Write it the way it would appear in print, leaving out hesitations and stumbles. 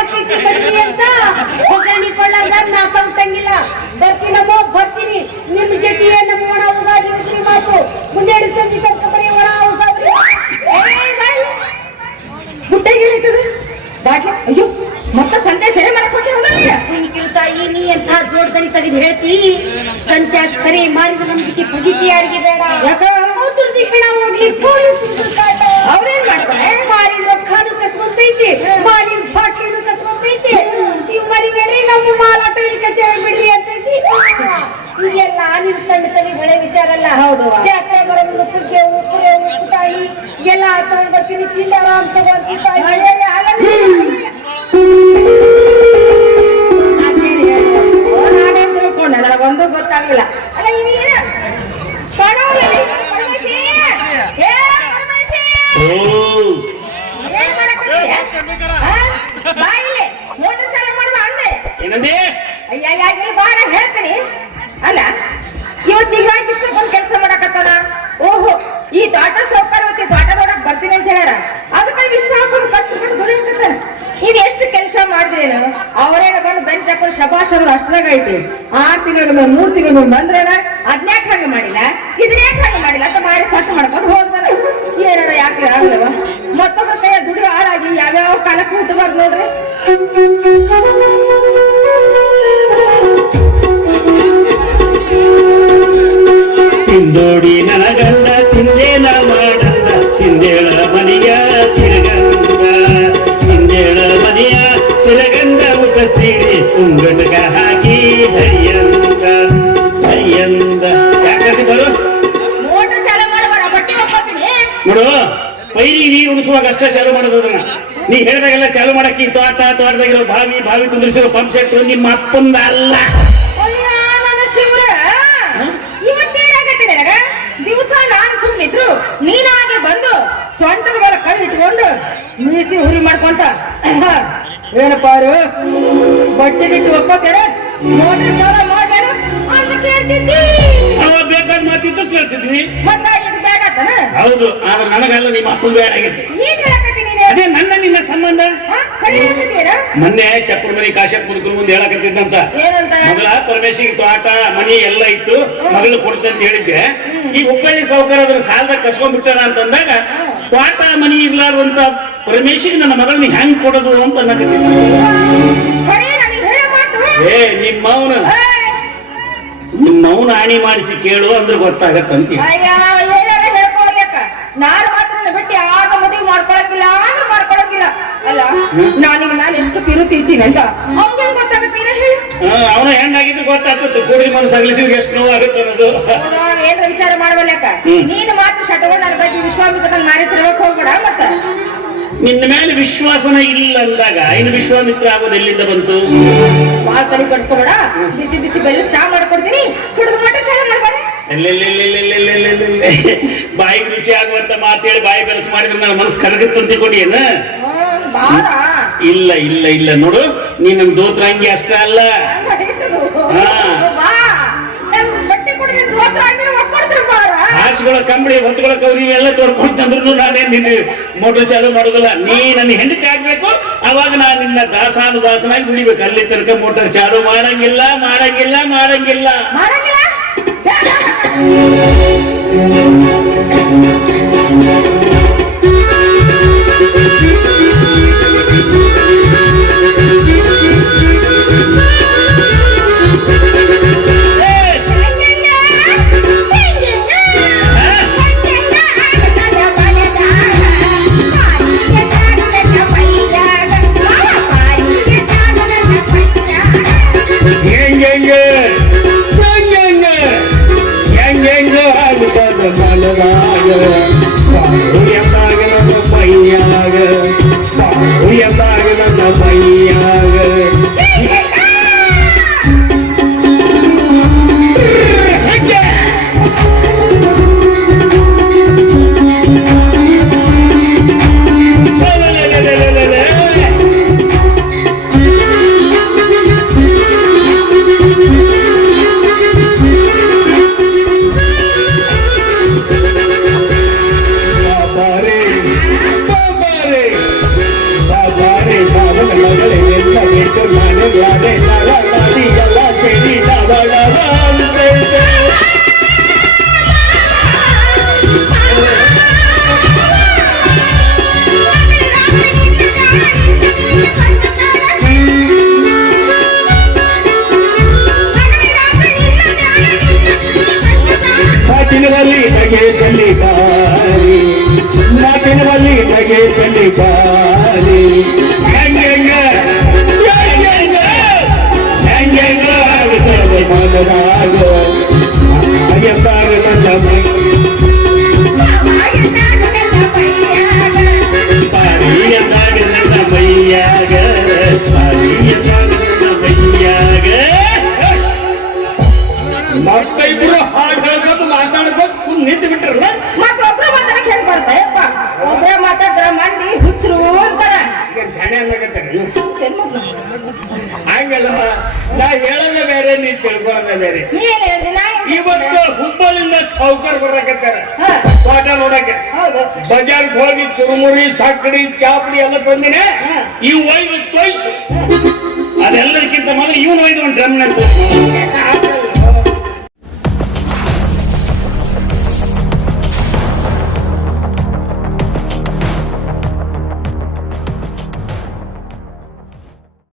ಹಾಕೈತಿ ಕಡಿಮೆ ಅಂತ ಒಗ್ಗರಣೆ ಕೊಳ್ಳಾರ್ದ ನಾ ತಂಗಿಲ್ಲ. ಬರ್ತೀನಮ್ಮೋ ಬರ್ತೀನಿ. ನಿಮ್ಮ ಜೊತೆ ನಮ್ಮ ಒಣ ಉಗಾದಿ ಉದ್ರಿ ಮಾತು ಮುಂದೆರಡು ಸಂಜೆ ಕರ್ಕೊಂಬರಿ ಒಣ ಉಗಾದಿ. ಮುಟ್ಟೆಗೆ ಏನೈತದ ಬಾಟ್ಲಿ? ಅಯ್ಯೋ ಮತ್ತ ಸಂತೆ ಸೆರೆ ಮಾಡಕೊಟ್ಟೆ ಹೋಗಲ್ಲ. ಸುಮ್ಕಿರು ತಾಯಿ, ನೀ ಎಂಥ ಜೋಡ್ ಗಣಿ ತೆಗೆದು ಹೇಳ್ತಿ. ಸಂತೆ ಸರಿ ಮಾರಿದ ನಮ್ಗೆ ಫಜಿತಿ ಯಾರಿಗೆ ಬೇಡ. ಯಾಕ ಅವ್ರದ್ದು ಹೆಣ ಹೋಗ್ಲಿ ಪೊಲೀಸ್ ಕಾಟ. ಅವ್ರೇನ್ ಮಾಡ್ತಾರೆ? ಮಾರಿನ ರೊಕ್ಕನು ಕಸ್ಕೊಂತೈತಿ, ಮಾರಿನ ಬಾಟ್ಲಿನು ಕಸ್ಕೊಂತೈತಿ. ನೀವು ಮರಿ ನಡ್ರಿ ನಮ್ಮ ಮಾಲಾಟ ಇಲ್ಲಿ ಕಚೇರಿ ಬಿಡ್ರಿ ಅಂತೈತಿ. ಎಲ್ಲ ನಿನ್ ಸಣ್ಣ ತಲೆ ಬೆಳೆ ವಿಚಾರ ಅಲ್ಲ. ಹೌದು, ಜಾತ್ರೆ ಬರೋದು ಕುಗ್ಗೆ ಉಪ್ಪುರೆ ಉಪ್ಪು ತಾಯಿ ಎಲ್ಲ ತಗೊಂಡ್ ಬರ್ತೀನಿ. ತಿಂದಾರ ಅಂತ ಬರ್ತೀನಿ ತಾಯಿ. ನಾನೇ ತಿಳ್ಕೊಂಡೆ, ನನಗೊಂದು ಗೊತ್ತಾಗ್ಲಿಲ್ಲ. ಅಲ್ಲ ಬಾಯಿಲೆ ಮೋಟರ್ ಚಾಲು ಮಾಡುವ ಅಂದೆ. ಅಯ್ಯ ಬಾರ ಹೇಳ್ತೀನಿ. ಅಲ್ಲ ಇವತ್ತು ಈಗ ಇಷ್ಟ ಬಂದು ಕೆಲಸ ಮಾಡಕತ್ತಾನ. ಓಹೋ, ಈ ತೋಟ ಸೌಕರ್ಯ ಮತ್ತೆ ತೋಟ ನೋಡಕ್ ಬರ್ತೀನಿ ಅಂತ ಹೇಳ. ಅದಕ್ಕೆ ಇಷ್ಟ ಹಾಕೊಂಡು ಕಷ್ಟಪಟ್ಟು ದುಡಿಯಕತ್ತಾನ. ನೀವ್ ಎಷ್ಟು ಕೆಲಸ ಮಾಡಿದ್ರೇನು ಅವರೇನ ಬಂದು ಬೆಂಚ್ ಹಾಕೊಂಡು ಶಬಾಷ್ ಅನ್ನೋದು ಅಷ್ಟಾಗ ಐತಿ. 6 ತಿಂಗಳು 3 ತಿಂಗಳು ಬಂದ್ರೇನ ಅದ್ನ್ಯಾಕ್ ಹಾಗೆ ಮಾಡಿಲ್ಲ, ಇದನ್ಯಾಕ್ ಹಾಗೆ ಮಾಡಿಲ್ಲ ಅಂತ ಮಾರಿ ಸಟ್ಟು ಮಾಡ್ಕೊಂಡು ಹೋದ್ಮಲ್ಲ. ಏನಾರ ಯಾಕೆ ಆಗ್ಲವ ಮತ್ತೊಬ್ಬರ ಕೈಯ ದುಡಿಯೋ ಹಾಳಾಗಿ ಯಾವ್ಯಾವ ಕಾಲಕ್ಕೆ ಹುಟ್ಟಬಾರ್ದು ನೋಡ್ರಿ. ತಿಂದೋಡಿ ನನಗಂಡ ತಿಂದೇನ ಮಾಡಂದ ತಿಂದೇಳ ಮನೆಯ ತಿರುಗಂದ ತಿಂದೇಳ ಮನೆಯ ತಿರುಗಂದ ಮುಖ ಸೀರೆ ತುಂಗಟಗ ಹಾಕಿ ಹರಿಯಂದ ಹರಿಯಂದ. ಯಾಕಂದ್ರೆ ಬರು ಮೋಟರ್ ಚಾಲು ಮಾಡಬಾರ, ಬಟ್ಟೆ ಹಾಕೋತೀನಿ ನೋಡು. ಪೈರಿ ನೀರು ಉಣಿಸುವಾಗ ಅಷ್ಟೇ ಚಾಲು ಮಾಡೋದನ್ನ. ನೀ ಹೇಳಿದಾಗೆಲ್ಲ ಚಾಲು ಮಾಡಕ್ಕೆ ತೋಟದಾಗಿರೋ ಬಾವಿ ಕುಂದಿರಿಸಿರೋ ಪಂಪ್ ಸೆಟ್ ನಿಮ್ಮ ಅಪ್ಪಂದ ಅಲ್ಲ. ದಿವಸ ನಾನು ಸುಮ್ಮನಿದ್ರು ನೀನಾಗೆ ಬಂದು ಸೊಂಟದ ಮೇಲೆ ಕೈ ಇಟ್ಕೊಂಡು ಮೀಸಿ ಹುರಿ ಮಾಡ್ಕೊಂತ ಏನಪ್ಪಾರು ಬಟ್ಟೆಗಿಟ್ಟು ಒಕ್ಕೋತಾರ ಮೋಟರ್ ಚಾಲು ಮಾಡ್ಬೇಡ ಅಂತ ಕೇಳ್ತಿದ್ದಿ. ಬೇಕಾದ ಮಾತಿದ್ದು ಕೇಳ್ತಿದ್ವಿ. ಮತ್ತ ಬೇಡ. ಹೌದು, ಆದ್ರೆ ನನಗಲ್ಲ, ನಿಮ್ಮ ಅಪ್ಪನ ಬೇಡ ಆಗೈತೆ. ಏನ್ ಹೇಳಕತ್ತೀನಿ? ಅದೇ ನನ್ನ ನಿನ್ನ ಸಂಬಂಧ. ಮೊನ್ನೆ ಚಪ್ಪರ ಮನಿ ಕಾಶ್ಯಪ್ ಮುದುಕರು ಮುಂದೆ ಹೇಳಕತ್ತಿದ್ದಂತ. ಮೊದಲ ಪರಮೇಶಿಗೆ ತೋಟ ಮನಿ ಎಲ್ಲ ಇತ್ತು, ಮಗಳು ಕೊಡ್ತಂತ ಹೇಳಿದ್ದೆ. ಈ ಹುಬ್ಬಳ್ಳಿ ಸಾವುಕಾರ ಅದ್ರ ಸಾಲದಾಗ ಕಸ್ಕೊಂಡ್ಬಿಟ್ಟಾರ ಅಂತಂದಾಗ ತೋಟ ಮನಿ ಇರ್ಲಾರ್ದಂತ ಪರಮೇಶಿಗೆ ನನ್ನ ಮಗಳನ್ನ ಹೆಂಗ್ ಕೊಡೋದು ಅಂತ ಅನ್ನಕತ್ತಿದ್ದ. ನಿಮ್ಮವನ ಆಣಿ ಮಾಡಿಸಿ ಕೇಳು ಅಂದ್ರೆ ಗೊತ್ತಾಗತ್ತಂತ. ನಾನು ಮಾತ್ರ ಬಿಟ್ಟು ಯಾವಾಗ ಮದುವೆ ಮಾಡ್ಕೊಳಕಿಲ್ಲ ಅಂದ್ರೆ ಮಾಡ್ಕೊಳಕಿಲ್ಲ. ಅಲ್ಲ ನಾನು ಎಷ್ಟು ಪಿರು ತಿಂತೀನಿ ಅಂತ ಅವ್ಗೆ ಗೊತ್ತಾಗತ್ತೀರ ಹೇಳಿ. ಅವನ ಹೆಂಗಾಗಿದ್ರು ಗೊತ್ತಾಗ್ತದೆ. ಕೂಡಿ ಮನಸ್ಸು ಅಗಲಿಸಿದ್ರೆ ಎಷ್ಟು ನೋವು ಆಗುತ್ತೆ ಅನ್ನೋದು. ಏನ್ರ ವಿಚಾರ ಮಾಡಬಲ್ಯಾಕ ನೀನು ಮಾತ್ರ ಶಟಗೊಂಡು ನನ್ನ ಬಗ್ಗೆ ವಿಶ್ವಾಮಿತ್ರ ಮಾರಿ ತಿರ್ಬೇಕು ಹೋಗ್ಬೇಡ. ಮತ್ತ ನಿನ್ನ ಮೇಲೆ ವಿಶ್ವಾಸನ ಇಲ್ಲ ಅಂದಾಗ ಇನ್ನು ವಿಶ್ವಾಮಿತ್ರ ಆಗೋದು ಎಲ್ಲಿಂದ ಬಂತು? ಬಾಳ್ ತಲೆ ಕಡ್ಸ್ಕೊಬೇಡ. ಬಿಸಿ ಬಿಸಿ ಬೆಲ್ಲ ಚಾ ಮಾಡ್ಕೊಡ್ತೀನಿ, ಕುಡಿದು ಮಟ್ಟ ಚಾ ಮಾಡ್ಬಾರ. ಬಾಯಿಗೆ ರುಚಿ ಆಗುವಂತ ಮಾತೇಳಿ ಬಾಯಿ ಕೆಲಸ ಮಾಡಿದ್ರೆ ನನ್ನ ಮನಸ್ಸು ಕರಗುತ್ತಂತ ತಿಳ್ಕೊಂಡಿಯೇನ? ಇಲ್ಲ ಇಲ್ಲ ಇಲ್ಲ, ನೋಡು, ನೀನ್ ದೋತ್ರ ಅಂಗಿ ಅಷ್ಟ ಅಲ್ಲ. ಹಾಸ್ಗಳ ಕಂಬಳಿ ಹೊತ್ತುಗಳ ಕೌರಿ ಎಲ್ಲ ತೋಡ್ಕೊಂತಂದ್ರು ನಾನೇನ್ ನಿನ್ನ ಮೋಟರ್ ಚಾಲು ಮಾಡೋದಿಲ್ಲ. ನೀ ನನ್ನ ಹೆಂಡತಿ ಆಗ್ಬೇಕು, ಅವಾಗ ನಾನು ನಿನ್ನ ದಾಸಾನುದಾಸನಾಗಿ ದುಡಿಬೇಕು. ಅಲ್ಲಿ ತನಕ ಮೋಟರ್ ಚಾಲು ಮಾಡಂಗಿಲ್ಲ ಮಾಡಂಗಿಲ್ಲ ಮಾಡಂಗಿಲ್ಲ. ಮನದಾಗ ಎಂದಾಗ ನನ್ನ ಮೈ ಪಾರಿ ಎಂದಾಗ ನನ್ನ ಮೈಯಾಗ ಪಾರಿ ಎಂದಾಗ ನನ್ನ ಮೈಯಾಗ ಮತ್ತೊಬ್ರು ಹಾಡು ಹೇಳ್ಕೊಂಡು ಮಾತಾಡ್ಕೊಂಡು ಕುಂದ್ ನಿಂತು ಬಿಟ್ರಲ್ಲ ಮತ್ತೊಬ್ರು ಮಾತಾಡಕ್ ಹೆಂಗ್ ಬರ್ತಾಯಪ್ಪ ಒಬ್ರೇ ಮಾತಾಡ್ತಾರ ಮಂದಿ ಹುಚ್ಚರು ಅಂತಾರ ಶಾಣೆ ಅನ್ನಕತ್ತಾರೆ ಹಂಗಲ್ಲ ನಾ ಹೇಳೋದೇ ಬೇರೆ ನೀ ತಿಳ್ಕೊಳ್ಳೋದೇ ಬೇರೆ ನೀನ್ ಹೇಳ್ದಿ ನಾ ಇವತ್ತು ಹುಬ್ಬಳ್ಳಿಂದ ಸೌಕರ್ ಬರಕತ್ತಾರ ತೋಟ ನೋಡಕ್ಕೆ ಹೌದು ಬಜಾರ್ಗೆ ಹೋಗಿ ಚುರುಮುರಿ ಸಕ್ಕಡಿ ಚಾಪಡಿ ಎಲ್ಲ ತಂದಿನೇ ಈ ಒಯ್ದು ತೋಯ್ಸು ಅದೆಲ್ಲದಕ್ಕಿಂತ ಮೊದಲು ಇವನು ಒಯ್ದು ಒಂದು ಡ್ರಮ್ನ